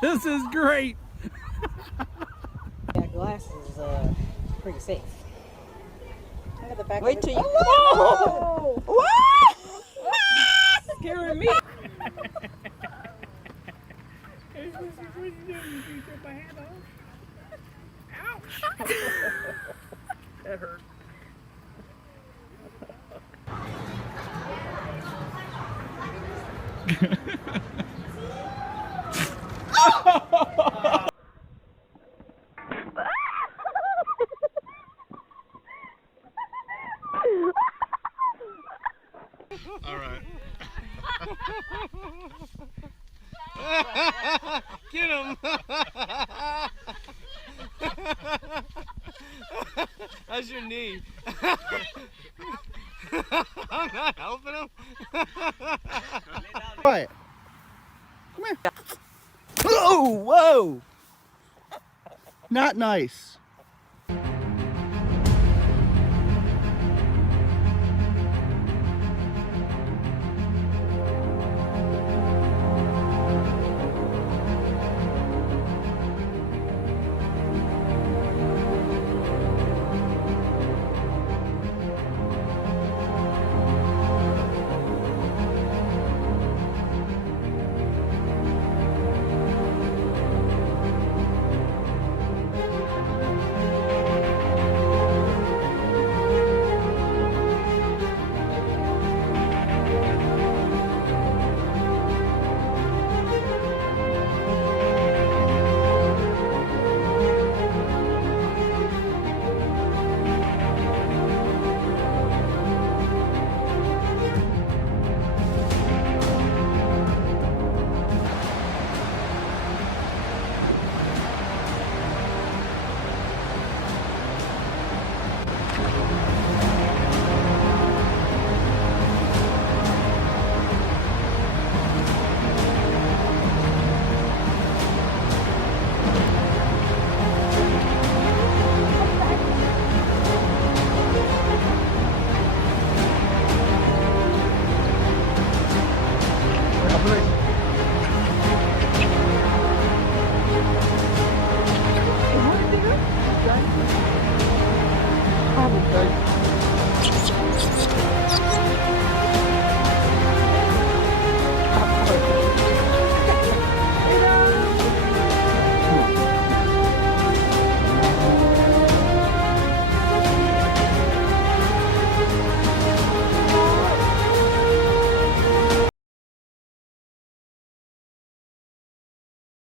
This is great. That glass is pretty safe. Look at the back. Wait till you. Oh! What? Scaring me. That hurt. All right. Get him. How's your knee? I'm not helping him. Right. Come here. Oh, whoa. Not nice.